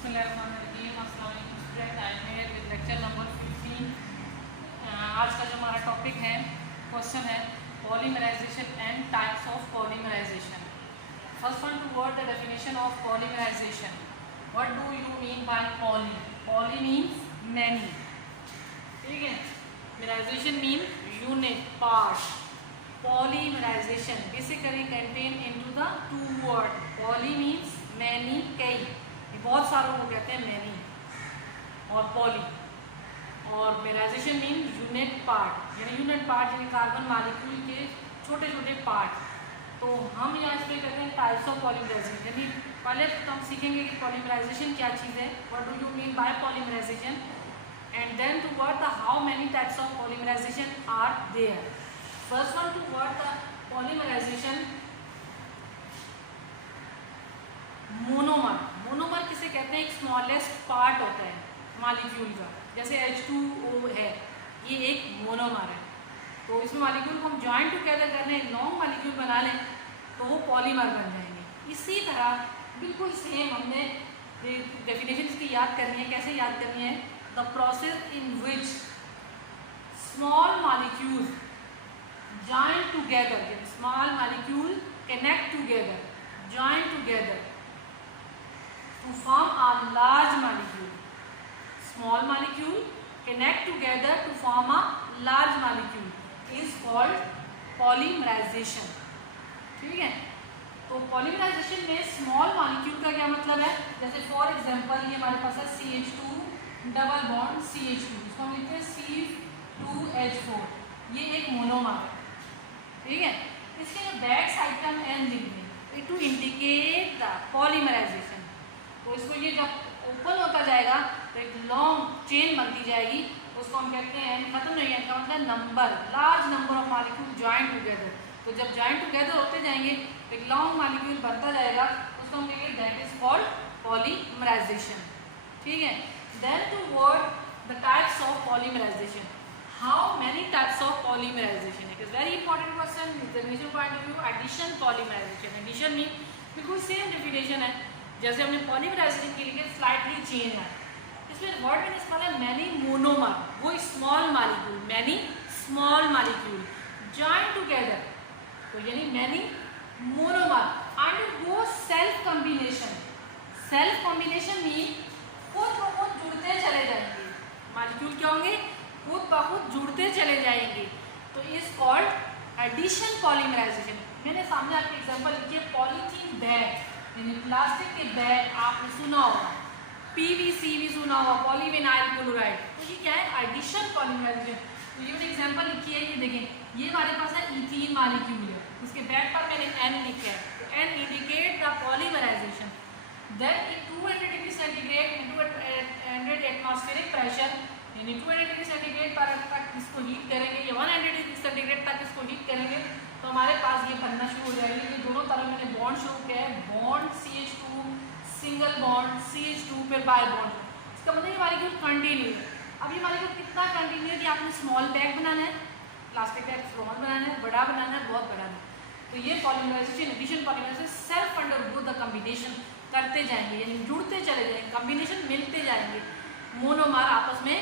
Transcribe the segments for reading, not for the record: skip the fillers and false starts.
बिस्मिल्लाहिर्रहमानिर्रहीम। अस्सलाम वालेकुम student, I am here with lecture number 15। आज का जो हमारा टॉपिक है, क्वेश्चन है polymerisation and types of polymerisation. First one toward the definition of polymerisation. What do you mean by poly? Poly means many, ठीक है। Merisation mean unit, part. Polymerisation basically contain into the two word. Poly means many, कई, बहुत सारों को कहते हैं many, और poly. और मेराइजेशन मीन यूनिट पार्ट, यानी यूनिट पार्ट यानी कार्बन मॉलिक्यूल के छोटे छोटे पार्ट। तो हम यहाँ इस पर कहते हैं टाइप्स ऑफ पॉलीमराइजेशन। यानी पहले तो हम सीखेंगे कि पॉलीमराइजेशन क्या चीज़ है, what do you mean by polymerisation, and then toward the how many types of polymerisation are there. First one toward the polymerisation monomer. Monomer किसे कहते हैं? एक स्मॉलेस्ट पार्ट होता है मॉलिक्यूल का, जैसे H2O है, ये एक मोनोमर है। तो इसमें मॉलिक्यूल को हम जॉइन टुगेदर कर लें, लॉन्ग मॉलिक्यूल बना लें, तो वो पॉलीमर बन जाएंगे। इसी तरह बिल्कुल सेम हमने डेफिनेशन इसकी याद करनी है। कैसे याद करनी है? The process in which small molecule join together, small molecule connect together, join together to form a large molecule. Small molecule connect together to form a large molecule is called polymerization, ठीक है। तो polymerization में small molecule का क्या मतलब है? जैसे for example ये हमारे पास है CH2 डबल बॉन्ड CH2, इसको हम लिखते हैं C2H4, ये एक मोनोमर है, ठीक है। इसके जो बैक साइड का हम N लिख दें टू इंडिकेट द पॉलीमराइजेशन। तो इसको ये जब ओपन होता जाएगा तो एक लॉन्ग चेन बनती जाएगी, उसको हम कहते हैं, खत्म नहीं है का मतलब number, large number of molecule join together. तो जब जॉइन टुगेदर होते जाएंगे तो एक लॉन्ग मॉलिक्यूल बनता जाएगा, उसको हम कहेंगे दैट इज कॉल्ड पॉलीमराइजेशन, ठीक है। Then toward the types of polymerisation. How many types of polymerisation? It is very important question. Definition point of view, addition polymerisation. Addition mean बिल्कुल same definition है जैसे हमने polymerisation के लिए, slightly change है। इसमें वर्ड में इस्तेमाल है मैनी मोनोमर, वो small molecule, many small molecule join together, तो यानी मैनी मोनोमर एंड वो self combination. Self combination mean खुद ब खुद जुड़ते चले जाएंगे मॉलिक्यूल, क्या होंगे? खुद ब खुद जुड़ते चले जाएंगे, तो इज कॉल्ड एडिशन पॉलीमराइजेशन। मैंने सामने आपके एग्जांपल लिखी है पॉलीथीन बैग, यानी प्लास्टिक के बैग आपने सुना होगा, PVC भी सुना होगा, पॉलीविनाइल क्लोराइड, तो ये क्या है? Addition polymerisation. तो ये एग्जांपल लिखी है, ये देखें, ये हमारे पास है इथीन मॉलिक्यूल है, इसके बैग पर मैंने N लिखा है, तो N indicate the polymerisation. Then in 200 degree centigrade into 100 atmospheric pressure, यानी 200 डिग्री सेंटीग्रेड पर तक इसको हीट करेंगे, या 100 डिग्री सेंटीग्रेड तक इसको हीट करेंगे, तो हमारे पास ये बनना शुरू हो जाएगी। ये दोनों तरफ मैंने बॉन्ड शो किया है, bond CH2, single bond CH2, फिर बाय बॉन्ड। इसका मतलब ये मॉलिक्यूल कंटिन्यू है। अब ये मॉलिक्यूल कितना कंटिन्यू है कि आपने स्मॉल बैग बनाना है, प्लास्टिक बैग स्मॉल बनाना है, बड़ा बनाना है, बहुत बड़ा है, तो ये polymerisation, addition polymerisation self undergo the combination करते जाएंगे, यानी जुड़ते चले जाएंगे, कॉम्बिनेशन मिलते जाएंगे। मोनोमर आपस में,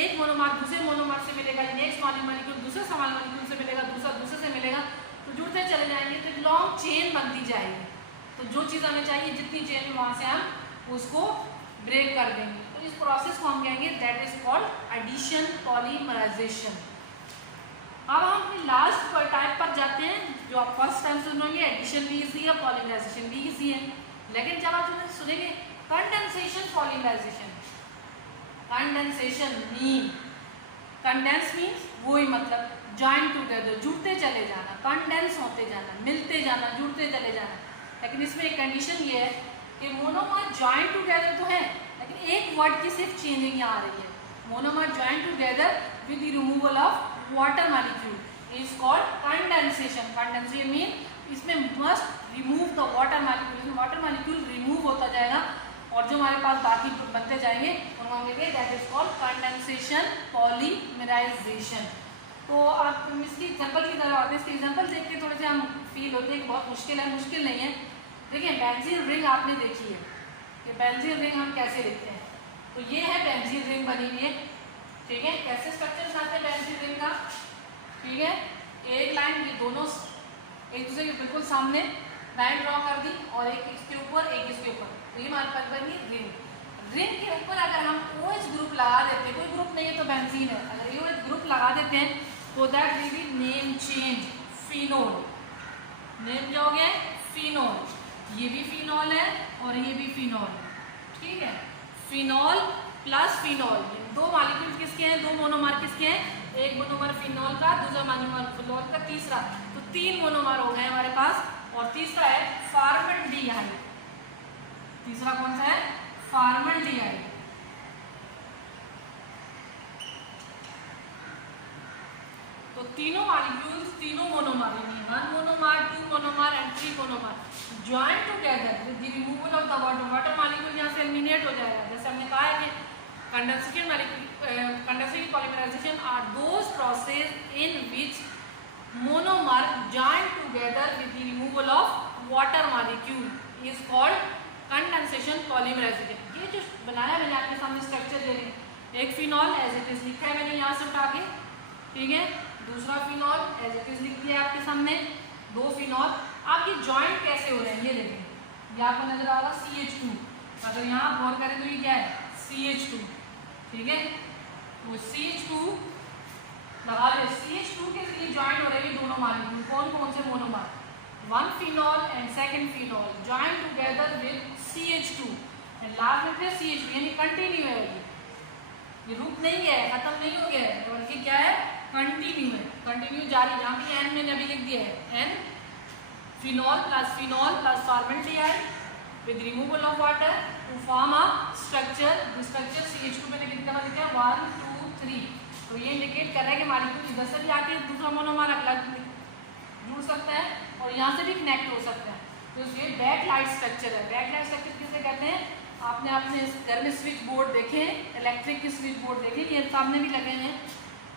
एक मोनोमर दूसरे मोनोमर से मिलेगा, यानी एक स्मॉल मॉलिक्यूल दूसरे स्मॉल मॉलिक्यूल से मिलेगा, दूसरा दूसरे से मिलेगा, तो जुड़ते चले जाएंगे, तो एक लॉन्ग चेन बनती जाएगी। तो जो चीज़ हमें चाहिए जितनी चेन में, वहाँ से हम उसको ब्रेक कर देंगे। तो इस प्रोसेस को हम कहेंगे that is called addition polymerisation. अब हम अपनी लास्ट टाइप पर जाते हैं, जो आप फर्स्ट टाइम सुनेंगे, एडिशन भी इजी है, पॉलीमराइजेशन भी इजी है, लेकिन जब आप सुनेंगे condensation polymerisation. Condensation mean, condense means वही मतलब जॉइन टुगेदर, जुड़ते चले जाना, कंडेंस होते जाना, मिलते जाना, जुड़ते चले जाना। लेकिन इसमें एक कंडीशन ये है कि मोनोमर जॉइन टुगेदर तो है, लेकिन एक वर्ड की सिर्फ चेंजिंग यहाँ आ रही है। Monomer join together with the removal of water molecule is called condensation. Condensation mean इसमें must remove the water molecule, इसमें वाटर मॉलिक्यूल रिमूव होता जाएगा, और जो हमारे पास बाकी बनते जाएंगे उनको हम कहेंगे that is called condensation polymerisation. तो आप इसकी एग्जांपल की तरह आते हैं, इसके एग्जांपल देख के थोड़े से हम फील होते हैं कि बहुत मुश्किल है, मुश्किल नहीं है। देखिए बेंजीन रिंग आपने देखी है, कि बेंजीन रिंग हम कैसे लिखते हैं। तो ये है बेंजीन रिंग बनी हुई है, ठीक है। कैसे स्ट्रक्चर बनाते हैं बेंजीन रिंग का, ठीक है। एक लाइन ये दोनों एक दूसरे के बिल्कुल सामने लाइन ड्रॉ कर दी और एक इसके ऊपर एक इसके ऊपर, तो ये हमारे पास बनी रिंग। रिंग के ऊपर अगर हम OH ग्रुप लगा देते हैं, कोई ग्रुप नहीं है तो बेंजीन है, अगर OH ग्रुप लगा देते हैं तो that will be name change, phenol. Name क्या हो गया है, फिनोल। ये भी फिनोल है और ये भी फिनोल है, ठीक है। फिनोल प्लस फिनोल, दो मॉलिक्यूल किसके हैं, दो मोनोमर किसके हैं, एक मोनोमर फिनोल का, दूसरा मोनोमर फिनोल का, तीसरा, तो 3 मोनोमर हो गए हमारे पास। और तीसरा है फॉर्मल्डिहाइड। तीसरा कौन सा है, फॉर्मल्डिहाइड। तो तीनों मॉलिक्यूल्स, तीनों मोनोमर यानी 1 monomer, 2 monomer and 3 monomer join together with the removal of the water. Water molecule यहाँ से एलिमिनेट हो जाएगा। जैसे हमने कहा है कि condensation polymerisation are those process in which monomer join together with the removal of water molecule is called condensation polymerisation. ये जो बनाया मैंने आपके सामने स्ट्रक्चर दे रहे हैं, एक फिनॉल एज इट इज लिखा है मैंने यहाँ से उठा के, ठीक है। दूसरा फिनॉल एज इट इज लिख दिया आपके सामने, 2 फिनॉल। आप ये ज्वाइंट कैसे हो रहे हैं ये देखें, ये आपको नजर आ रहा CH2, अगर यहाँ गौर करें तो ये क्या है CH2, ठीक है। वो CH2 लगा दे, CH2 के लिए ज्वाइंट हो रहे हैं दोनों मॉलिक्यूल, कौन कौन से monomer, 1 phenol and 2nd phenol join together with CH2 and last में फिर CH2, यानी कंटिन्यू है, ये रुक नहीं है, खत्म नहीं हो गया है, बल्कि क्या है कंटिन्यू है, कंटिन्यू जारी। यहाँ पे N मैंने अभी लिख दिया है, N phenol plus formaldehyde with removal of water to form a structure. Structure CH2 मैंने कितना लिखा है 1 2 3, तो ये इंडिकेट कर रहा है कि मॉलिक्यूल इधर से भी आके दूसरा मोनोमर अलग जुड़ सकता है और यहाँ से भी कनेक्ट हो सकता है। तो ये बैकलाइट स्ट्रक्चर है। बैकलाइट स्ट्रक्चर किसे कहते हैं, आपने अपने घर में स्विच बोर्ड देखे, इलेक्ट्रिक के स्विच बोर्ड देखे, ये सामने भी लगे हैं।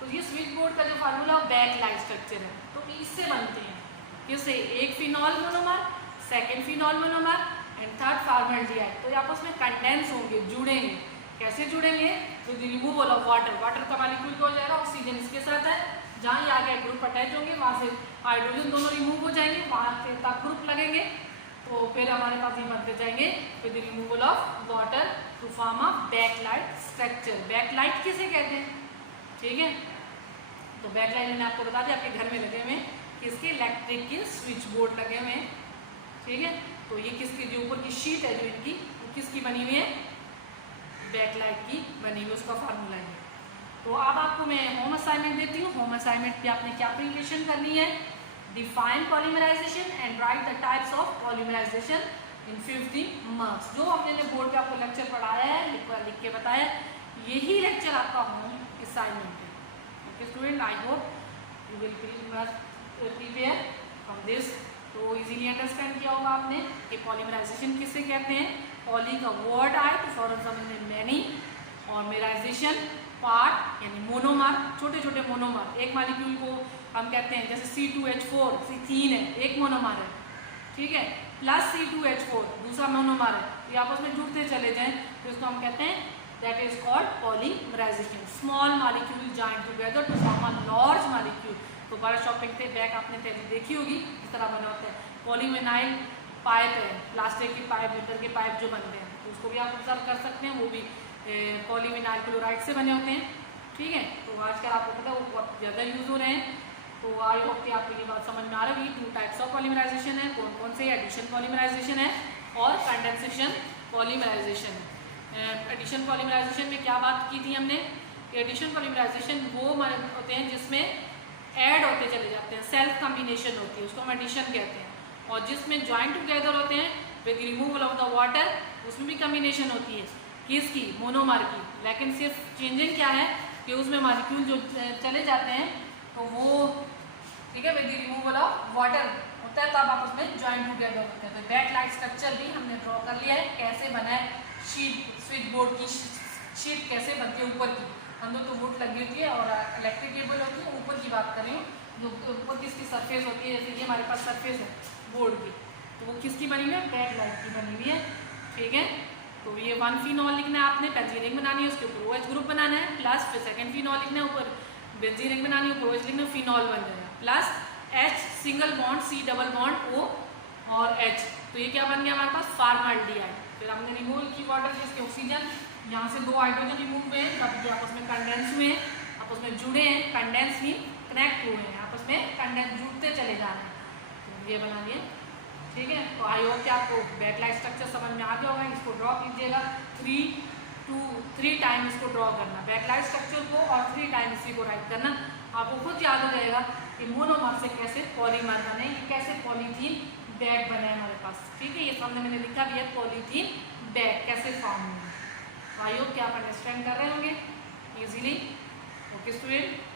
तो ये स्विच बोर्ड का जो फार्मूला बैकलाइट स्ट्रक्चर है, तो इससे बनते हैं, किससे, एक phenol monomer, 2nd phenol monomer and 3rd formaldehyde. तो ये आपस में कंडेंस होंगे, जुड़ेंगे। कैसे जुड़ेंगे, तो रिमूवल ऑफ वाटर, वाटर का मॉलिक्यूल हो जाएगा, ऑक्सीजन इसके साथ है, जहाँ ये आगे ग्रुप अटैच होंगे वहाँ से हाइड्रोजन दोनों रिमूव हो जाएंगे, वहाँ से तक ग्रुप लगेंगे, तो फिर हमारे पास ये बनते जाएंगे with removal of water to form a Bakelite structure. Bakelite किसे कहते हैं, ठीक है। तो बैकलाइट मैंने आपको बता दिया, आपके घर में लगे हुए किसके, इलेक्ट्रिक के स्विच बोर्ड लगे हुए हैं, ठीक है। तो ये किसकी जो ऊपर की शीट है जो इनकी, वो किसकी बनी हुई है, बैकलाइट की बनी हुई, उसका फार्मूला है। तो अब आपको मैं होम असाइनमेंट देती हूँ। होम असाइनमेंट पे आपने क्या प्रिपरेशन करनी है, define polymerisation and write the types of polymerisation in 50 marks. जो हमने बोर्ड पे आपको लेक्चर पढ़ाया है, लिख के बताया, यही लेक्चर आपका होम असाइनमेंट है। Okay student, I hope you will prepare from this. तो इजीली अंडरस्टैंड किया होगा आपने कि पॉलीमराइजेशन किसे कहते हैं। पॉली का वर्ड आए तो फौरन समझ में मैनी, और मेराइजेशन पार्ट यानी मोनोमर, छोटे छोटे मोनोमर। एक मॉलिक्यूल को हम कहते हैं जैसे C2H4, C3 है, एक मोनोमर है, ठीक है, प्लस C2H4 दूसरा मोनोमर है, ये आपस में जुड़ते चले जाएं तो इसको हम कहते हैं that is called polymerisation. Small molecule join together to form a large molecule. तो बड़ा शॉपिंग पे बैग आपने पहले देखी होगी इस तरह बना होता है। पॉलीविनाइल पाइप है, प्लास्टिक की पाइप, लीटर के पाइप जो बनते हैं, तो उसको भी आप ऑब्जर्व कर सकते हैं, वो भी पॉलीविनाइल क्लोराइड से बने होते हैं, ठीक है। तो आजकल आपको पता है वो बहुत ज़्यादा यूज़ हो रहे हैं। तो आई होप कि आपको ये बात समझ में आ रही है। 2 टाइप्स ऑफ पॉलीमराइजेशन है, कौन कौन से, एडिशन पॉलीमराइजेशन है और कंडेंसेशन पॉलीमराइजेशन है। एडिशन पॉलीमराइजेशन में क्या बात की थी हमने, एडिशन पॉलीमराइजेशन वो होते हैं जिसमें ऐड होते चले जाते हैं, सेल्फ कम्बिनेशन होती है, उसको हम एडिशन कहते हैं। और जिसमें ज्वाइन टुगेदर होते हैं with removal of the water, उसमें भी कम्बिनेशन होती है, किसकी, मोनोमर की। लेकिन सिर्फ चेंजिंग क्या है कि उसमें मॉलिक्यूल जो चले जाते हैं तो वो, ठीक है, विद रिमूवल ऑफ वाटर होता है, तब आपस में ज्वाइन टुगेदर होते हैं। तो बैकलाइट स्ट्रक्चर भी हमने ड्रॉ कर लिया है, कैसे बना है, शीट, स्विच बोर्ड की शीट कैसे बनती है ऊपर की, अंदर तो वुड लगी होती है और इलेक्ट्रिक केबल होती है, ऊपर की बात कर रही हूँ, जो ऊपर किसकी सरफेस होती है, जैसे ये हमारे पास सरफेस है बोर्ड की, तो वो किसकी बनी हुई है, बैकलाइट की बनी हुई है, ठीक है। तो ये 1 फिनॉल लिखना है आपने, बेंजीन रिंग बनानी है, उसके ऊपर OH ग्रुप बनाना है, प्लस फिर सेकंड फिनॉल लिखना है, ऊपर बेंजीन रिंग बनानी है, ऊपर OH लिखना है, फिनॉल बन जाएगा, plus H single bond, C double bond O और H। तो ये क्या बन गया हमारे पास फॉर्माल्डिहाइड। फिर हमने रिमूव की वाटर जिसके ऑक्सीजन, यहाँ से 2 हाइड्रोजन रिमूव हुए हैं, तब ये आपस में कंडेंस हुए हैं, आपस में जुड़े हैं, कंडेंस ही कनेक्ट हुए हैं, आपस में कंडेंस जुड़ते चले जा रहे हैं। तो ये बना दिए, ठीक है। तो आई होप कि आपको बैकलाइट स्ट्रक्चर समझ में आ गया होगा। इसको ड्रॉ कीजिएगा, 3 टाइम इसको ड्रॉ करना, बैकलाइट स्ट्रक्चर को, और 3 टाइम इसी को राइट करना। आपको खुद याद हो जाएगा कि मोनोमर से कैसे पॉलीमर बने, कैसे पॉलीथीन बैग बने हमारे पास, ठीक है। ये सामने मैंने लिखा भी है, पॉलीथीन बैग कैसे फॉर्म हुए। आई होप कि आप अंडरस्टैंड कर रहे होंगे इजीली। Okay student.